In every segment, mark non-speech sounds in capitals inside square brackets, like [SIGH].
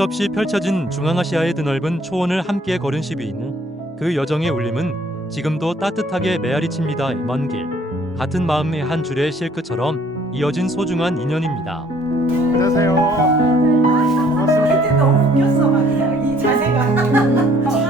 없이 펼쳐진 중앙아시아의 드넓은 초원을 함께 걸은 시비인 그 여정의 울림은 지금도 따뜻하게 메아리칩니다. 먼 길. 같은 마음의 한 줄의 실크처럼 이어진 소중한 인연입니다. 안녕하세요. 그때 너무 웃겼어 이 자세가 [LAUGHS]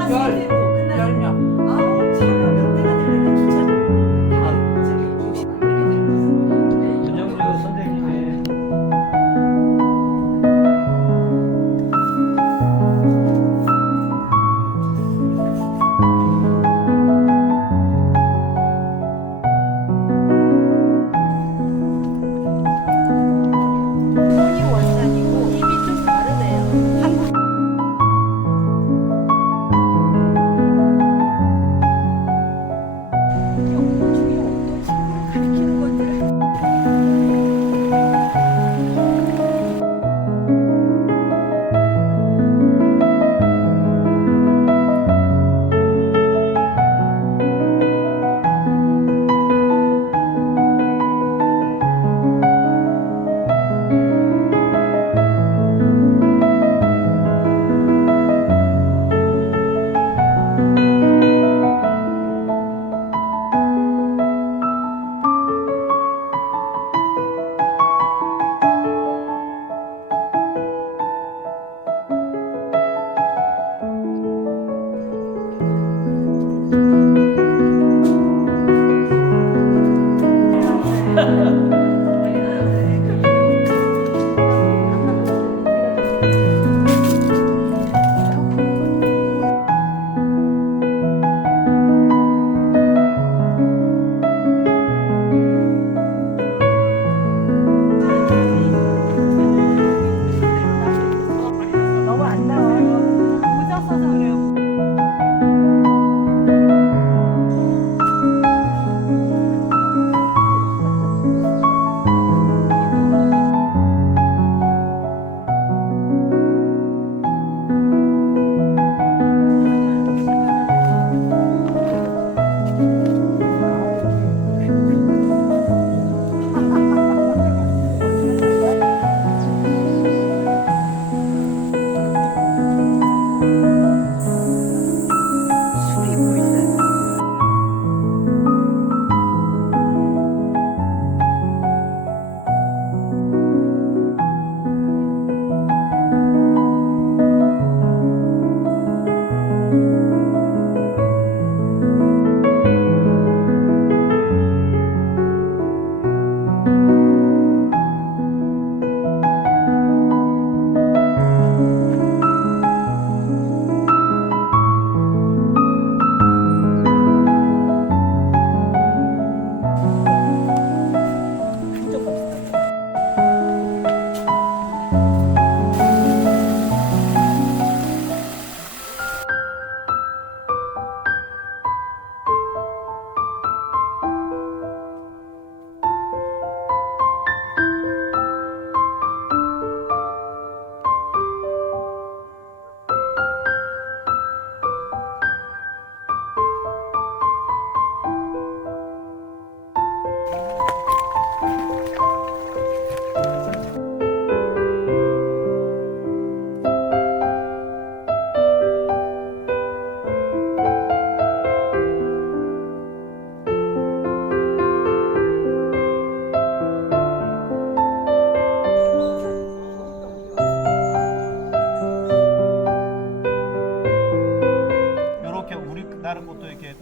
이렇게 우리 다른 곳도 이렇게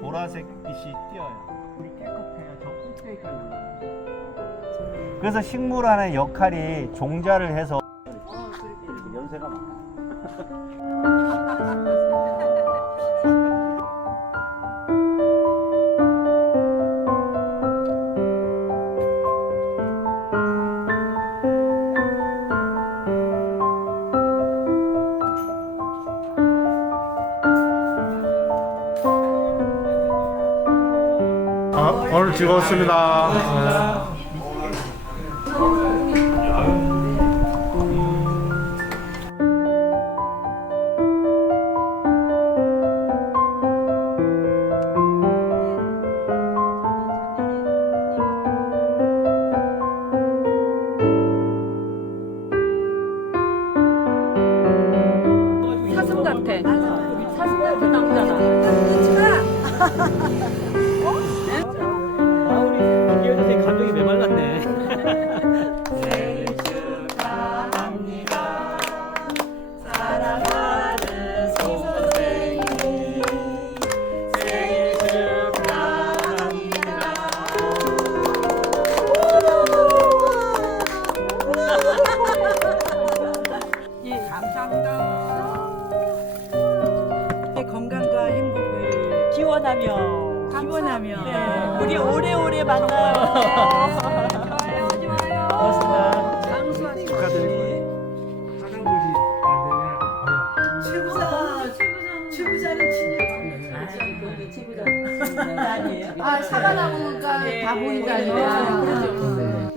보라색 빛이 띄어요. 우리 깨끗해요. 저 꼭대기까지. 그래서 식물 안의 역할이 종자를 해서 연세가 많아. [LAUGHS] 즐거웠습니다. 사슴 같아. 사슴 같아 남자다. 기원하며 기원하며 네, 우리 오래오래 만나요. 고맙습니다. 최고자 최고자는 친구 아니에요? 아 사과나무가 다 보인다니까.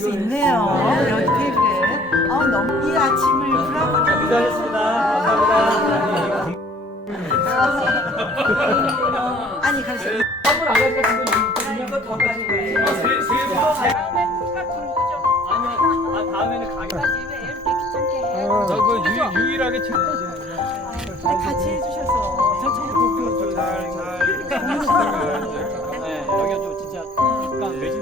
수 있네요. 여기 아 너무 이 아침을 브라보. 감사합니다. 감사합니다. 아니 감사합니다. 아, 아. 아, 같이 해주셔서 저 정말 잘잘 여기가 좀 진짜 약간 외진.